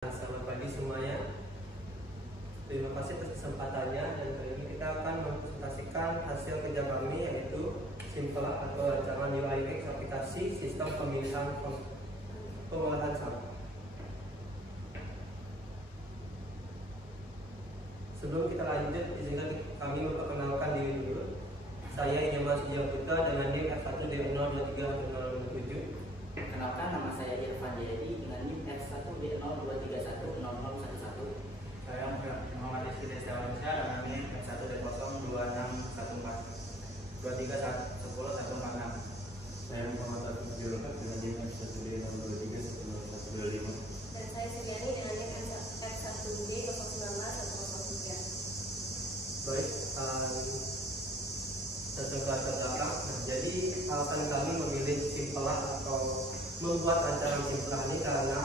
Selamat pagi semuanya. Terima kasih atas kesempatannya, dan kali ini kita akan mempresentasikan hasil kerja kami, yaitu simple atau rancangan UI/UX aplikasi sistem pemilihan pengolahan sampah. Sebelum kita lanjut, izinkan kami memperkenalkan diri dulu. Saya Inyoman Sujaputra dengan NIM F1D0230007. Kenalkan, nama saya Irfan Jayadi dengan NIM F1D023100011. Saya Muhammad Rizky Destawansyah dengan NIM F1D02614 2310146. Saya Muhammad Afiq Birokat dengan NIM F1D0231125. Dan saya Suryani dengan NIM F1D0191003. Baik, tentang latar belakang. Jadi alasan kami memilih simple atau membuat rancangan simple ini karena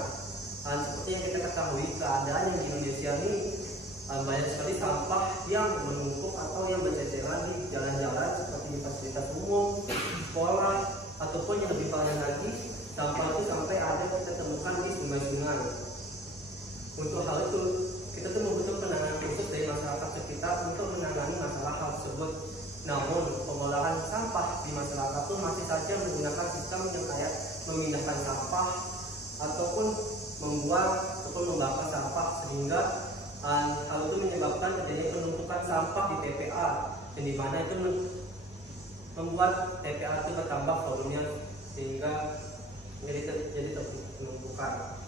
seperti yang kita ketahui, keadaan yang di Indonesia ini banyak sekali sampah yang menumpuk atau yang berceceran di jalan-jalan seperti di fasilitas umum, sekolah, ataupun yang lebih parah lagi, sampah itu sampai ada kita temukan di sungai-sungai. Untuk hal itu, kita tuh membutuhkan penanganan khusus dari masyarakat sekitar untuk menangani masalah hal tersebut. Namun, pengolahan sampah di masyarakat itu masih saja menggunakan sistem yang kayak memindahkan sampah ataupun membuang ataupun membakar sampah, sehingga hal itu menyebabkan terjadinya penumpukan sampah di TPA, dan di mana itu membuat TPA itu bertambah volumenya sehingga jadi penumpukan.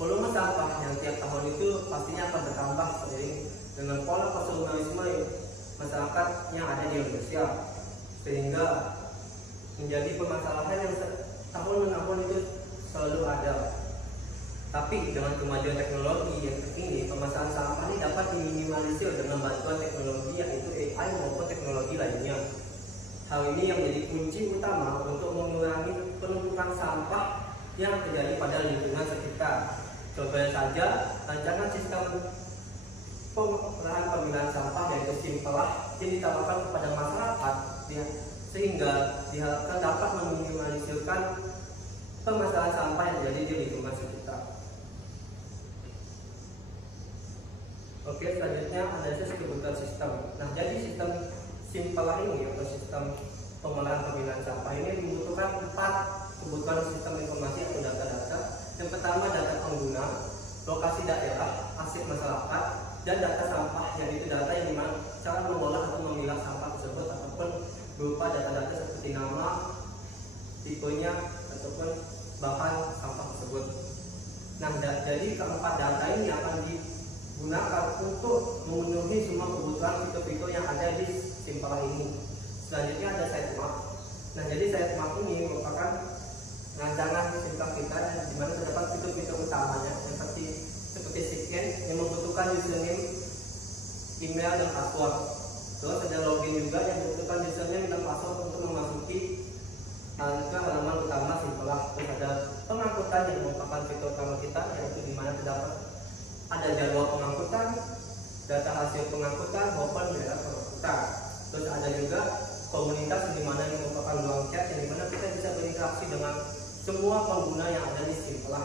Volume sampah yang tiap tahun itu pastinya akan bertambah seiring dengan pola konsumerisme masyarakat yang ada di Indonesia, sehingga menjadi permasalahan yang tahun menahun itu selalu ada. Tapi dengan kemajuan teknologi yang terkini, permasalahan sampah ini dapat diminimalisir dengan bantuan teknologi, yaitu AI maupun teknologi lainnya. Hal ini yang menjadi kunci utama untuk mengurangi penumpukan sampah yang terjadi pada lingkungan sekitar. Contohnya saja, rancangan sistem pengolahan pemilihan sampah yaitu simple yang ditawarkan kepada masyarakat, sehingga diharapkan dapat meminimalisirkan permasalahan sampah yang terjadi di lingkungan sekitar. Oke, selanjutnya analisis kebutuhan sistem. Nah, jadi sistem simple ini atau sistem pengolahan pemilihan sampah ini membutuhkan 4 kebutuhan sistem informasi atau data-data. Yang pertama, data pengguna, lokasi daerah, aset masyarakat, dan data sampah, yaitu data yang dimana cara mengolah atau memilah sampah tersebut, ataupun berupa data-data seperti nama, tipenya, ataupun bahan sampah tersebut. Nah, jadi keempat data ini akan digunakan untuk memenuhi semua kebutuhan fitur-fitur yang ada di simple ini. Selanjutnya ada sitemap. Nah, jadi sitemap ini merupakan rancangan simple kita di mana terdapat fitur-fitur utamanya seperti scan yang membutuhkan username, email, dan password. Terus ada login juga yang membutuhkan username dan password untuk memasuki ke halaman utama simple. Terus ada pengangkutan yang merupakan fitur utama kita, yaitu di mana terdapat ada jadwal pengangkutan, data hasil pengangkutan maupun daerah pengangkutan. Terus ada juga komunitas di mana yang merupakan ruang chat yang dimana kita bisa berinteraksi dengan semua pengguna yang ada di simple.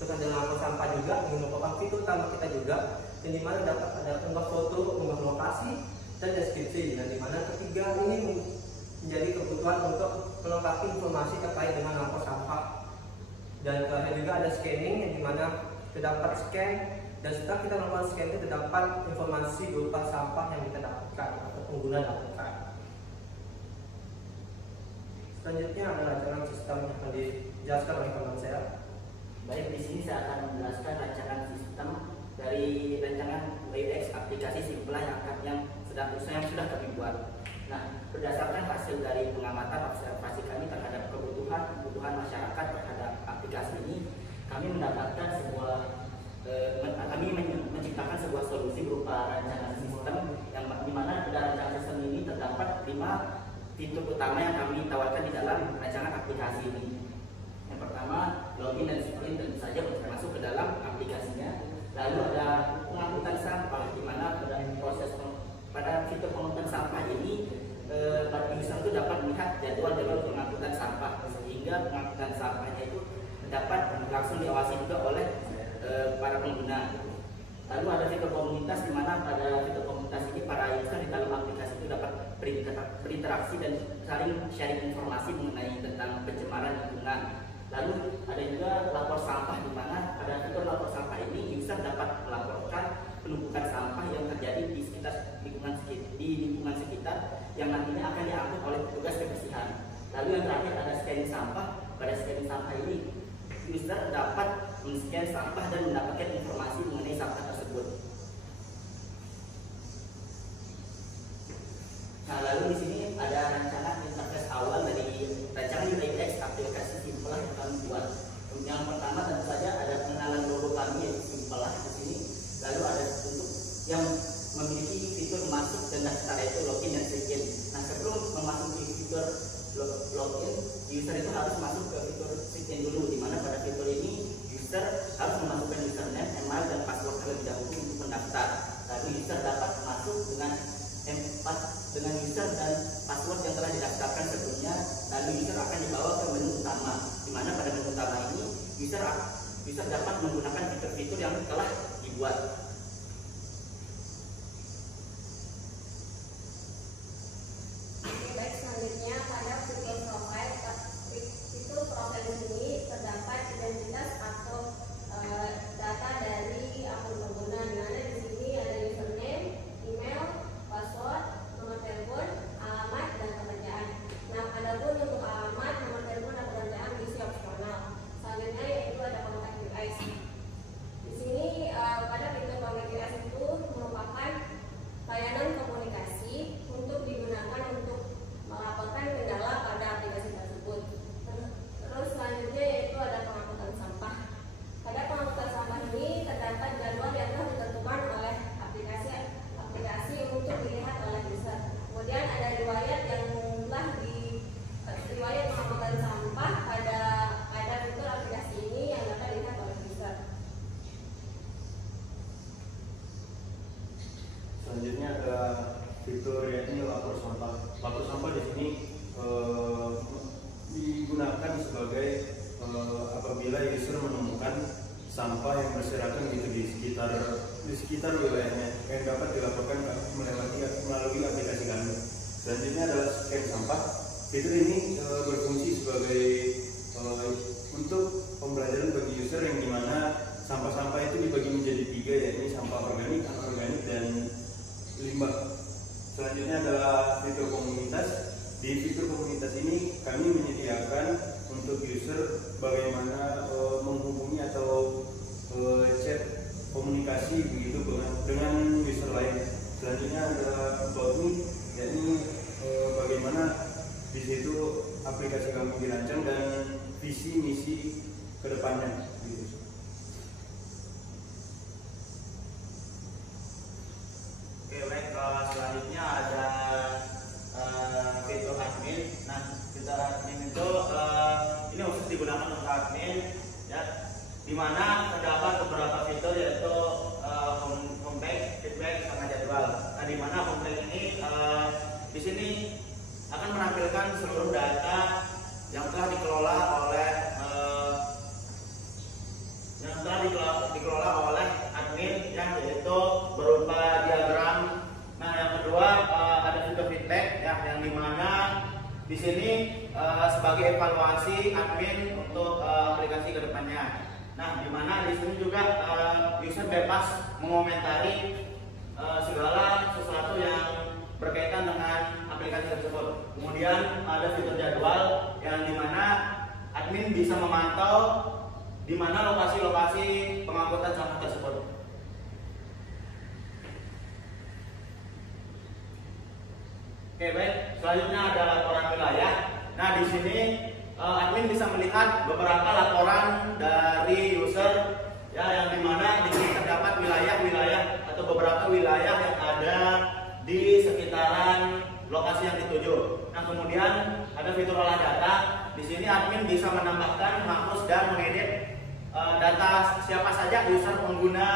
Terus ada lapor sampah juga yang merupakan fitur utama kita juga, yang dimana dapat ada unggah foto, unggah lokasi, dan deskripsi. Dan dimana ketiga ini menjadi kebutuhan untuk melengkapi informasi terkait dengan lapor sampah. Dan terakhir juga ada scanning yang dimana terdapat scan, dan setelah kita melakukan scan itu terdapat informasi berupa sampah yang kita dapatkan atau pengguna dapatkan. Selanjutnya ada rancangan sistem yang akan dijelaskan oleh teman saya. Baik, di sini saya akan menjelaskan rancangan sistem dari rancangan UX aplikasi simple yang sudah kami buat. Nah, berdasarkan hasil dari pengamatan observasi kami terhadap kebutuhan masyarakat terhadap aplikasi ini, kami mendapatkan kami menciptakan sebuah solusi berupa rancangan sistem yang dimana pada rancangan sistem ini terdapat 5 fitur utama yang kami tawarkan di dalam rancangan aplikasi ini. Yang pertama, login dan sprint tentu saja masuk ke dalam aplikasinya. Lalu ada pengangkutan sampah, di mana pada fitur pengangkutan sampah ini user itu dapat melihat jadwal pengangkutan sampah, sehingga pengangkutan sampahnya itu dapat langsung diawasi juga oleh para pengguna. Lalu ada fitur komunitas, di mana pada fitur komunitas ini para user di dalam aplikasi itu dapat berinteraksi dan saling sharing informasi mengenai tentang pencemaran lingkungan. Lalu ada juga lapor sampah, di mana pada fitur lapor sampah ini user dapat melaporkan penumpukan sampah yang terjadi di lingkungan sekitar yang nantinya akan diangkut oleh petugas kebersihan. Lalu yang terakhir ada scanning sampah. Pada scanning sampah ini user dapat men-scan sampah dan mendapatkan informasi mengenai sampah tersebut. Nah, lalu di sini ada rancangan interface awal dari rancangan UX aplikasi Simplah yang kami buat. Yang pertama tentu saja ada pengenalan logo kami yaitu Simplah di sini. Lalu ada untuk yang memiliki fitur masuk dan daftar yaitu login dan check-in. Nah, sebelum memasuki fitur login, user itu harus masuk ke fitur check-in dulu, di mana pada fitur ini user harus memasukkan username, email, dan password terlebih dahulu untuk mendaftar. Lalu user dapat masuk dengan user dan password yang telah didaftarkan sebelumnya. Lalu user akan dibawa ke menu utama, di mana pada menu utama ini user dapat menggunakan fitur-fitur yang telah dibuat. Baik, selanjutnya pada fitur profile. Fitur profile di sini terdapat identitas atau data dari akun pengguna, di mana di sini ada username, email, password, nomor telepon, alamat, dan pekerjaan. Nah, adapun untuk alamat, nomor telepon, dan pekerjaan diisi opsional. Selanjutnya yaitu ada kontak UX. Di sini pada fitur kontak UX itu merupakan layanan komunikasi untuk digunakan untuk melaporkan kendala pada aplikasi tersebut. Terus selanjutnya yaitu ada pengangkutan sampah. Pada pengangkutan sampah ini terdapat jadwal yang telah ditentukan oleh aplikasi untuk dilihat oleh user. Kemudian ada riwayat pengangkutan sampah pada fitur aplikasi ini yang dapat dilihat oleh user. Selanjutnya ada fitur yakni lapor sampah. Lapor sampah di sini digunakan sebagai apabila user menemukan sampah yang berserakan gitu di sekitar wilayahnya yang dapat dilaporkan melalui aplikasi kami. Selanjutnya adalah scan sampah. Fitur ini berfungsi sebagai untuk pembelajaran bagi user yang dimana sampah-sampah itu dibagi menjadi 3, yakni sampah organik, anorganik, dan limbah. Selanjutnya adalah fitur komunitas. Di fitur komunitas ini kami menyediakan untuk user bagaimana menghubungi atau chat komunikasi begitu dengan user lain. Selanjutnya adalah about me, yakni bagaimana di situ aplikasi kami dirancang dan visi misi kedepannya. Gitu. Oke, baik. Selanjutnya ada fitur admin. Nah, fitur admin itu ini khusus digunakan untuk admin, ya, di mana terdapat beberapa fitur yaitu homepage, feedback, sama jadwal. Nah, di mana homepage ini di sini akan menampilkan seluruh data yang telah dikelola oleh admin, yang yaitu berupa diagram. Nah, yang kedua ada fitur feedback, ya, yang dimana di sini sebagai evaluasi admin untuk aplikasi kedepannya. Nah, dimana di sini juga user bebas mengomentari segala sesuatu yang berkaitan dengan aplikasi tersebut. Kemudian ada fitur jadwal, yang dimana admin bisa memantau di mana lokasi-lokasi pengangkutan sampah tersebut. Oke, baik. Selanjutnya ada laporan wilayah. Nah, di sini admin bisa melihat beberapa laporan dari user, ya, yang dimana di sini terdapat wilayah-wilayah atau beberapa wilayah yang ada di sekitaran lokasi yang dituju. Nah, kemudian ada fitur olah data. Di sini admin bisa menambahkan, menghapus, dan mengedit data siapa saja user pengguna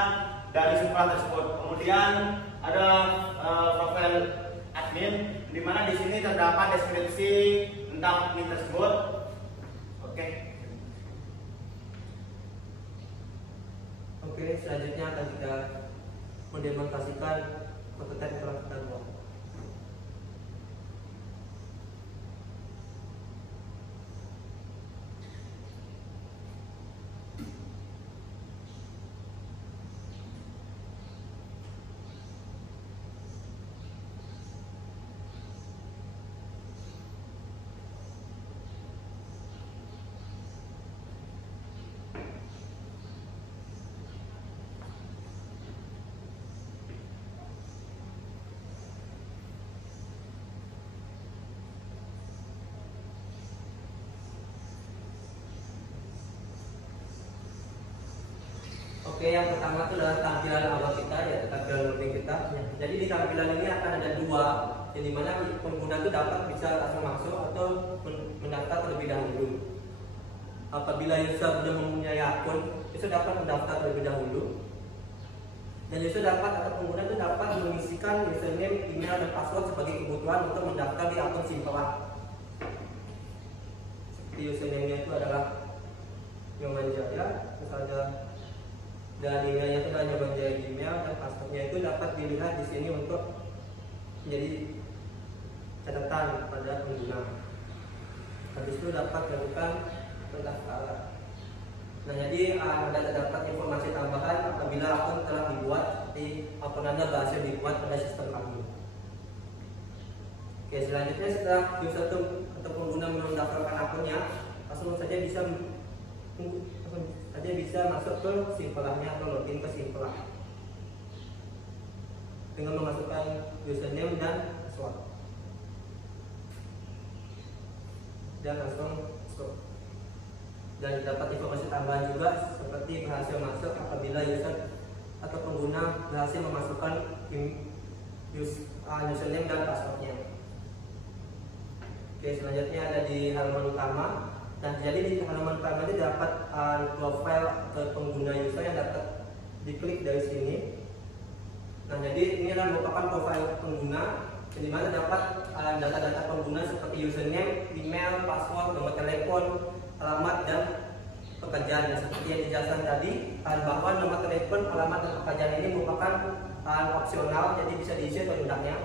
dari Simplah tersebut. Kemudian ada profil admin, di mana di sini terdapat deskripsi tentang admin tersebut. Oke. selanjutnya akan kita mendemonstrasikan prototipe yang telah kita buat. Oke, yang pertama itu adalah tampilan awal kita, ya tampilan loading kita. Jadi di tampilan ini akan ada dua, yang dimana pengguna itu dapat bisa langsung masuk atau mendaftar terlebih dahulu. Apabila user belum mempunyai akun, user dapat mendaftar terlebih dahulu. Dan user dapat atau pengguna itu dapat mengisikan username, email, dan password sebagai kebutuhan untuk mendaftar di akun Simpela. Seperti username-nya itu adalah Nyoman Jaya, terus ada dan emailnya itu hanya menjadi email, dan passwordnya itu dapat dilihat di sini untuk menjadi catatan pada pengguna. Habis itu dapat dilakukan pendaftaran. Nah, jadi ada terdapat informasi tambahan apabila akun telah dibuat, seperti akun Anda berhasil dibuat pada sistem kami. Oke, selanjutnya setelah user atau pengguna mendaftarkan akunnya, langsung saja bisa masuk ke Simpelahnya atau login ke Simpelah dengan memasukkan username dan password, dan langsung masuk. Dan dapat informasi tambahan juga seperti berhasil masuk apabila user atau pengguna berhasil memasukkan username dan passwordnya. Oke, selanjutnya ada di halaman utama. Nah, jadi di halaman utama itu dapat profil ke pengguna user yang dapat diklik dari sini. Nah, jadi ini adalah merupakan profil pengguna, di mana dapat data-data pengguna seperti username, email, password, nomor telepon, alamat, dan pekerjaan. Dan seperti yang dijelaskan tadi, bahwa nomor telepon, alamat, dan pekerjaan ini merupakan opsional, jadi bisa diisi atau tidaknya.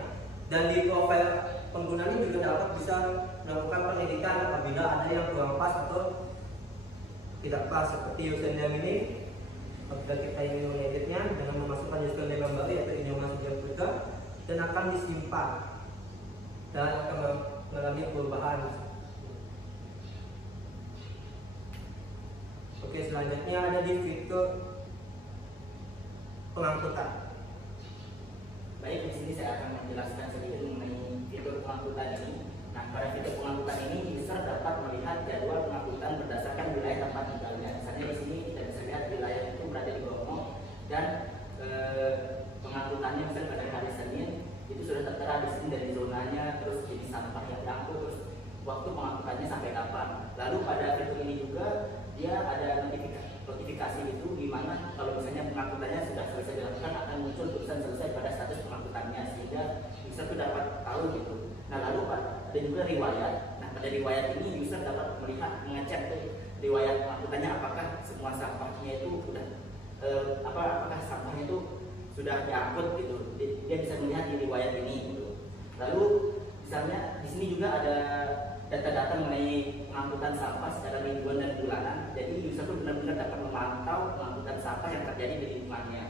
Dan di profil pengguna ini juga dapat bisa melakukan penedikan apabila ada yang kurang pas atau tidak pas, seperti username ini. Apabila kita ingin mengeditnya dengan memasukkan username yang baru, yaitu Inyoman Putra, dan akan disimpan dan akan mengalami perubahan. Oke, selanjutnya ada di fitur pengangkutan. Baik, di sini saya akan menjelaskan sedikit mengenai fitur pengangkutan ini. Nah, pada fitur pengangkutan ini user dapat melihat jadwal pengangkutan berdasarkan wilayah tempat tinggalnya. Misalnya di sini kita bisa lihat wilayah itu berada di Bromo, dan pengangkutannya misalnya pada hari Senin itu sudah tertera di sini dari zonanya, terus jenis sampah yang diangkut, terus waktu pengangkutannya sampai kapan. Lalu pada fitur ini juga dia ada notifikasi itu, di mana kalau misalnya pengangkutannya sudah selesai dilakukan akan muncul tulisan selesai pada status pengangkutannya, sehingga user itu dapat tahu gitu. Nah, lalu ada juga riwayat. Nah, pada riwayat ini user dapat melihat, mengecek riwayat pengangkutannya, apakah semua sampahnya itu sudah apakah sampahnya itu sudah diangkut gitu. Dia bisa melihat di riwayat ini gitu. Lalu misalnya di sini juga ada data-data mengenai pengangkutan sampah secara mingguan dan bulanan. Jadi user pun benar-benar dapat memantau pengangkutan sampah yang terjadi di lingkungannya.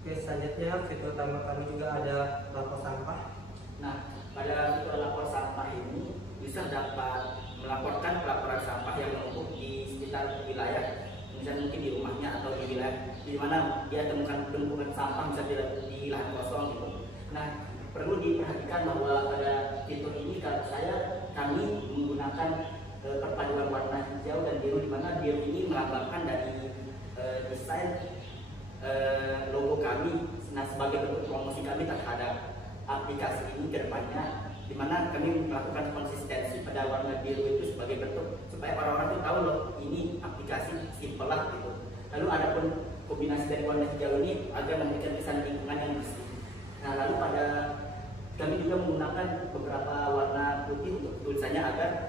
Oke, selanjutnya fitur utama kami juga ada lapor sampah. Nah, pada fitur lapor sampah ini user dapat melaporkan pelaporan sampah yang menumpuk di sekitar wilayah, misalnya mungkin di rumahnya atau di wilayah di mana dia temukan tumpukan sampah, misalnya di lahan kosong gitu. Nah, perlu diperhatikan bahwa pada fitur ini kami menggunakan perpaduan warna hijau dan biru, di mana biru ini melambangkan dari desain logo kami. Nah, sebagai bentuk promosi kami terhadap aplikasi ini ke depannya, di mana kami melakukan konsistensi pada warna biru itu sebagai bentuk supaya orang-orang itu tahu loh ini aplikasi Simpelah gitu. Lalu ada pun kombinasi dari warna hijau ini agar memberikan kesan lingkungan yang bersih. Nah, lalu kami juga menggunakan beberapa warna putih untuk tulisannya agar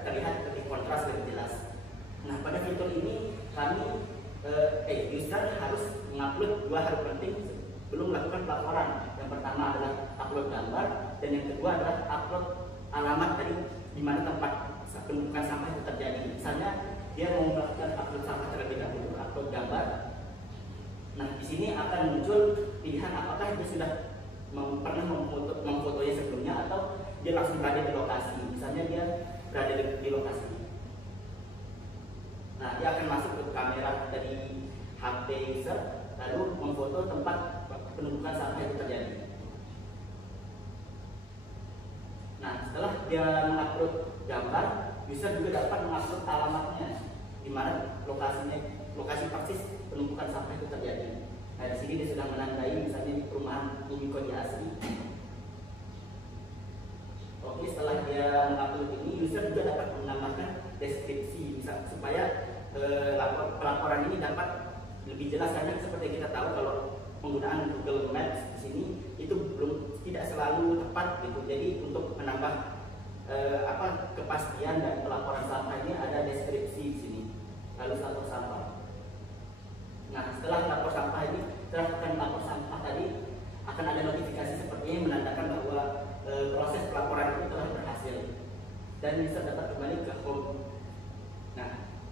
alamat tadi di mana tempat penumpukan sampah itu terjadi. Misalnya dia mau melakukan upload sampah terlebih dahulu, upload gambar. Nah, di sini akan muncul pilihan apakah dia sudah pernah memfotonya sebelumnya atau dia langsung berada di lokasi. Misalnya dia berada di lokasi. Nah, dia akan masuk ke kamera dari HP user lalu memfoto tempat penumpukan sampah itu terjadi. Nah, setelah dia mengupload gambar, user juga dapat mengupload alamatnya di mana lokasi persis penumpukan sampah itu terjadi. Nah, di sini dia sudah menandai misalnya di perumahan Bumi Koji Asri. Oke, setelah dia mengupload ini, user juga dapat menambahkan deskripsi supaya pelaporan ini dapat lebih jelas. Karena seperti kita tahu kalau penggunaan Google Maps di sini itu tidak selalu tepat gitu. Jadi untuk menambah kepastian dan pelaporan sampah ini ada deskripsi di sini. Lalu lapor sampah. Nah, setelah lapor sampah ini, setelah lapor sampah tadi akan ada notifikasi seperti ini menandakan bahwa proses pelaporan itu telah berhasil dan bisa dapat kembali ke home. Nah,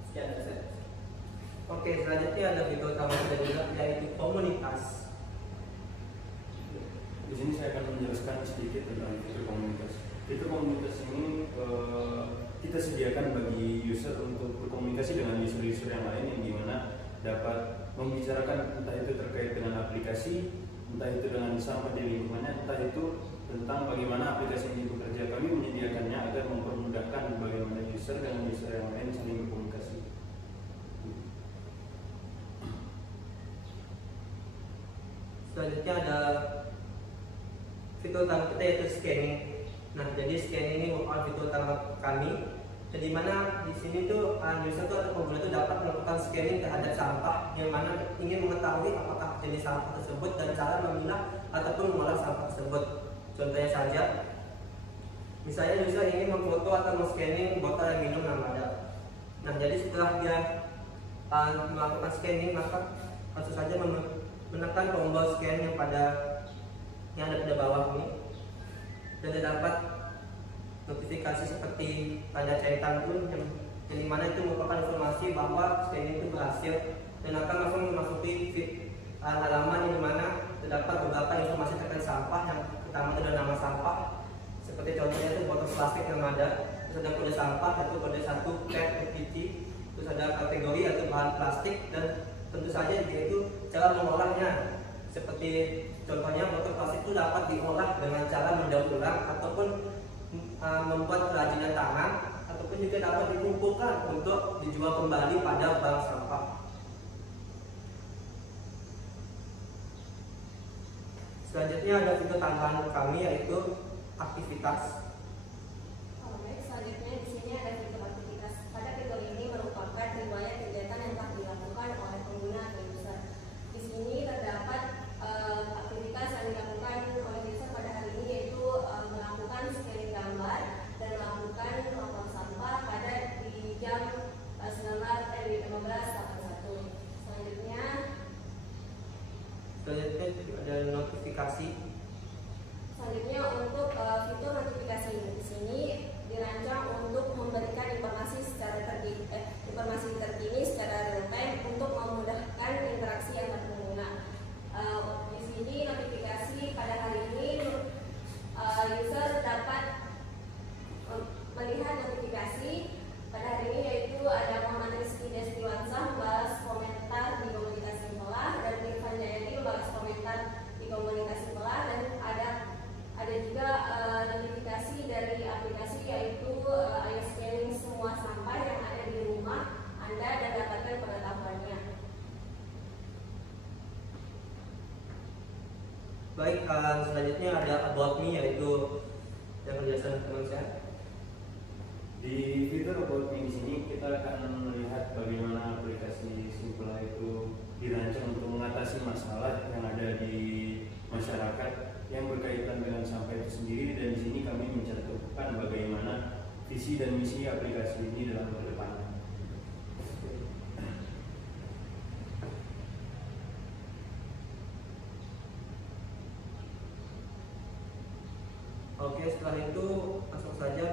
sekian dari saya. Oke, selanjutnya ada fitur utama juga yaitu komunitas. Di sini saya akan menjelaskan sedikit tentang fitur komunitas. Fitur komunitas ini kita sediakan bagi user untuk berkomunikasi dengan user-user yang lain yang dimana dapat membicarakan entah itu terkait dengan aplikasi, entah itu dengan sampah di lingkungannya, entah itu tentang bagaimana aplikasi ini bekerja. Kami menyediakannya agar mempermudahkan bagaimana user dengan user yang lain saling berkomunikasi. Selanjutnya ada fitur utama kita yaitu scanning. Nah, jadi scanning ini merupakan fitur utama kami, dan dimana di sini tuh user atau pengguna itu dapat melakukan scanning terhadap sampah yang mana ingin mengetahui apakah jenis sampah tersebut dan cara memilah ataupun mengolah sampah tersebut. Contohnya saja, misalnya user ingin memfoto atau men-scanning botol air minum yang ada. Nah, jadi setelah dia melakukan scanning, maka langsung saja menekan tombol scan yang ada pada bawah ini, dan terdapat notifikasi seperti tanda caitan pun yang dimana itu merupakan informasi bahwa scanning itu berhasil, dan akan langsung memasuki halaman yang dimana terdapat beberapa informasi terkait sampah. Yang pertama itu adalah nama sampah, seperti contohnya itu botol plastik yang ada, terus ada kode sampah yaitu kode 1 PET FPT, terus ada kategori atau bahan plastik, dan tentu saja yaitu cara mengolahnya. Seperti contohnya botol plastik itu dapat diolah dengan cara mendaur ulang ataupun membuat kerajinan tangan, ataupun juga dapat dikumpulkan untuk dijual kembali pada bank sampah. Selanjutnya ada fitur tambahan kami yaitu aktivitas. Selanjutnya di sini ada fitur aktivitas. Pada fitur ini merupakan riwayat kegiatan yang telah dilakukan oleh pengguna atau user. Di sini terdapat aktivitas yang dilakukan oleh user pada hari ini, yaitu melakukan scanning gambar dan melakukan lapor sampah pada di jam 15.81. Selanjutnya ada notifikasi. Selanjutnya untuk fitur notifikasi ini, di sini dirancang untuk memberikan informasi terkini secara real time untuk memudahkan interaksi antar pengguna. Di sini notifikasi pada hari ini user dapat melihat notifikasi pada hari ini, yaitu ada Muhammad Rizky Destiwansyah membalas komentar di komunitas Simpelah, dan Irfan Jayadi membalas komentar di komunitas Simpelah, dan ada juga notifikasi dari aplikasi yaitu ayo scanning semua sampah yang ada di rumah Anda dan dapatkan pengetahuannya. Baik, selanjutnya ada about me, yaitu yang menjelaskan teman saya. Di fitur about me di sini kita akan melihat bagaimana aplikasi Simpela itu dirancang untuk mengatasi masalah yang ada di masyarakat yang berkaitan dengan sampah itu sendiri, dan di sini kami mencantumkan bagaimana visi dan misi aplikasi ini dalam ke depan. Oke, setelah itu langsung saja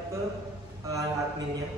adminnya.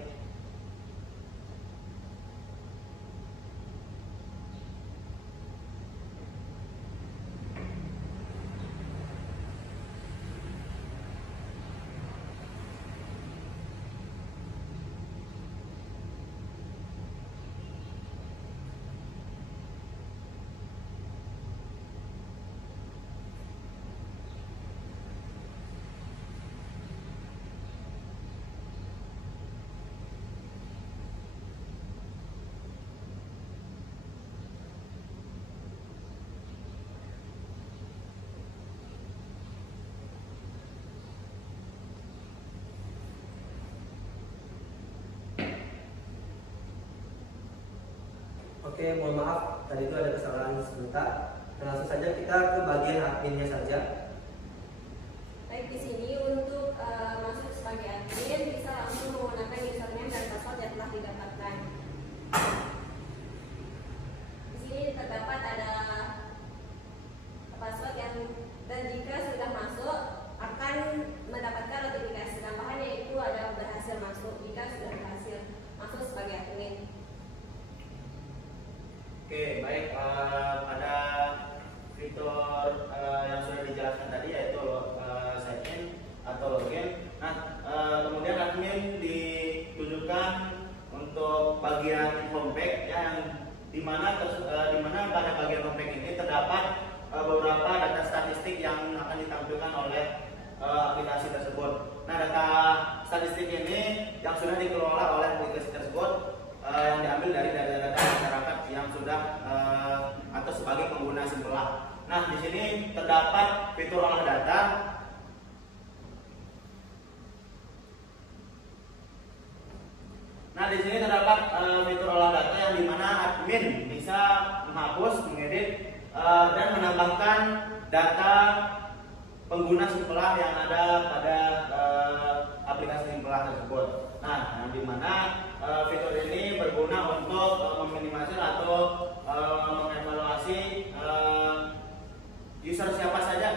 Oke, mohon maaf, tadi itu ada kesalahan sebentar. Langsung saja kita ke bagian adminnya saja. Baik, di sini untuk masuk sebagai admin bisa langsung menggunakan username dan password yang telah didapatkan. Di sini terdapat ada password yang, dan jika sudah masuk akan mendapatkan notifikasi tambahan yaitu ada berhasil masuk jika sudah berhasil masuk sebagai admin. Oke, baik. Ada fitur yang sudah dijelaskan tadi yaitu sign in atau login. Nah, kemudian admin ditujukan untuk bagian homepage yang dimana pada bagian homepage ini terdapat beberapa data statistik yang akan ditampilkan oleh aplikasi tersebut. Nah, data statistik ini yang sudah dikelola oleh aplikasi tersebut yang diambil dari data-data masyarakat yang sudah atau sebagai pengguna Simpelah. Nah, di sini terdapat fitur olah data. Nah, di sini terdapat fitur olah data yang dimana admin bisa menghapus, mengedit, dan menambahkan data pengguna Simpelah yang ada pada aplikasi Simpelah tersebut. Nah, yang dimana fitur ini berguna untuk meminimalisir atau mengevaluasi user siapa saja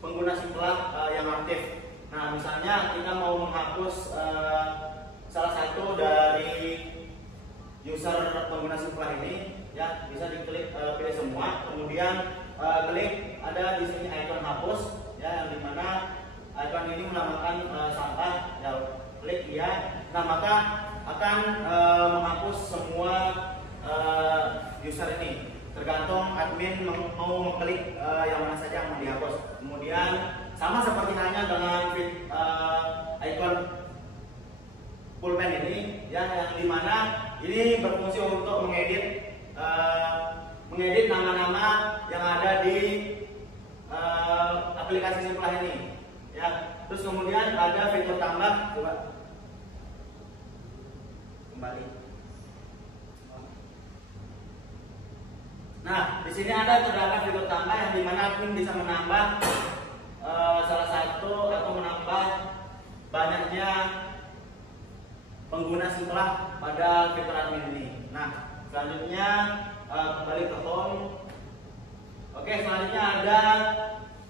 pengguna Simpelah yang aktif. Nah, misalnya kita mau menghapus salah satu dari user pengguna Simpelah ini, ya bisa diklik pilih semua, kemudian klik ada di sini ikon hapus, ya yang dimana ikon ini melambangkan sampah, ya klik ya. Nah, maka akan menghapus semua user ini. Tergantung admin mau mengklik yang mana saja yang mau dihapus. Kemudian sama seperti halnya dengan ikon pulpen ini, ya yang dimana ini berfungsi untuk mengedit nama-nama yang ada di aplikasi Simpelah ini, ya. Terus kemudian ada fitur tambah, coba kembali. Nah, di sini ada terdapat fitur tambah yang dimana admin bisa menambah salah satu atau menambah banyaknya pengguna Simpelah pada fitur admin ini. Nah, selanjutnya kembali ke home. Oke, selanjutnya ada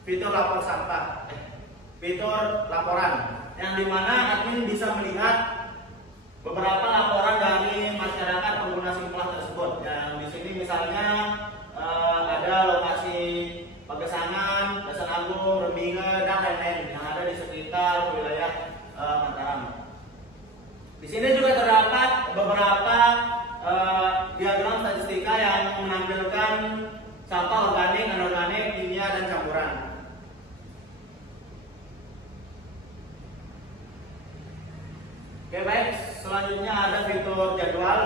fitur lapor sampah, fitur laporan, yang dimana admin bisa melihat beberapa laporan dari masyarakat pengguna Simpelah tersebut. Yang di sini misalnya ada lokasi Pagesangan, Dasar Agung, Rembinge, dan lain-lain yang ada di sekitar wilayah Mataram. Di sini juga terdapat beberapa diagram statistika yang menampilkan sampah organik, anorganik, kimia, dan campuran. Oke, baik. Selanjutnya ada fitur jadwal.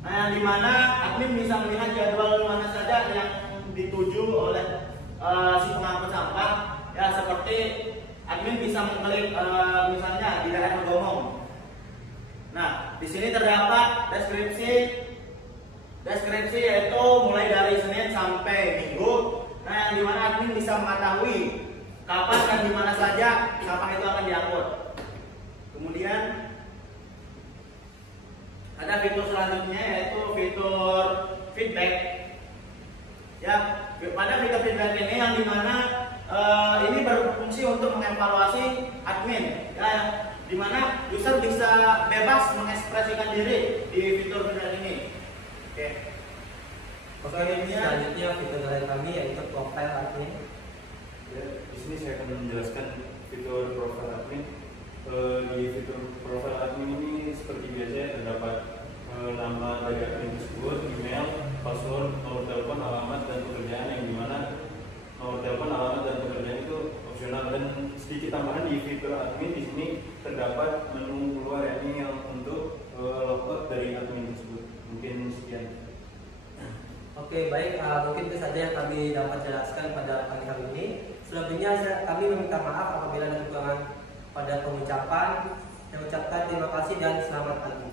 Nah, yang dimana admin bisa melihat jadwal mana saja yang dituju oleh si pengangkut sampah. Ya, seperti admin bisa mengklik misalnya di daerah Gomong. Nah, di sini terdapat deskripsi yaitu mulai dari Senin sampai Minggu. Nah, yang dimana admin bisa mengetahui kapan dan di mana saja sampah itu akan diangkut. Kemudian ada fitur selanjutnya yaitu fitur feedback. Ya, pada fitur feedback ini yang dimana ini berfungsi untuk mengevaluasi admin, ya, di mana user bisa bebas mengekspresikan diri di fitur-fitur ini. Oke. Selanjutnya fitur dari kami yaitu profile admin. Ya, di sini saya akan menjelaskan fitur profile admin. Di fitur profile admin ini seperti biasa terdapat nama dari admin tersebut, email, password, nomor telepon, alamat, dan pekerjaan, yang dimana nomor telepon, alamat, dan pekerjaan itu opsional. Dan sedikit tambahan di fitur admin di sini terdapat menu keluar, yakni yang untuk logout dari admin tersebut. Mungkin sekian. Oke, baik, mungkin itu saja yang kami dapat jelaskan pada pagi hari ini. Selebihnya kami meminta maaf apabila ada kekurangan pada pengucapan. Saya ucapkan terima kasih dan selamat pagi.